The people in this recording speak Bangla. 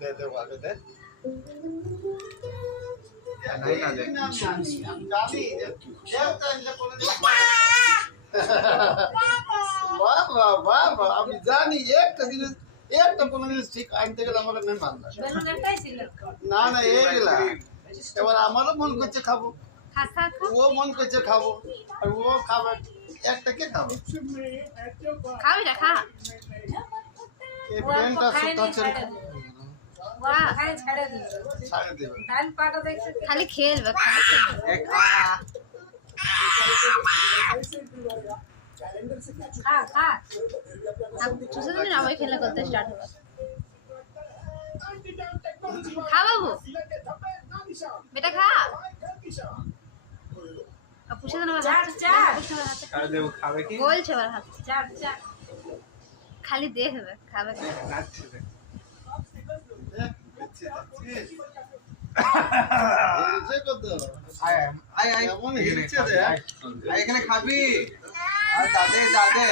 দে দে আগে দে নাই না দে জানি বাবা বাবা আমি জানি একটা জিনিস একটা কোনো জিনিস ঠিক আনতে গেলে আমাকে নেই মাননা না না এইগুলা এবার আমারও মন করছে খাবো ও মন করছে খাবো আর ও খাবে একটা কে খাবে খাবি না খা এই পেনটা সুতাচ্ছে ছাড়ে দেবে খালি খেলবে খালি খেলবে এক খা চুষে দিন আবার খেলা করতে স্টার্ট হবে খা বাবু বেটা খা পুষে দেন আমার আর দেব খাবে কি বলছে আমার হাত খালি দেখবে খাবে কি নাচছে দে আয় আয় আয় এমন হিলছে দে আয় এখানে খাবি আর দাদে দাদে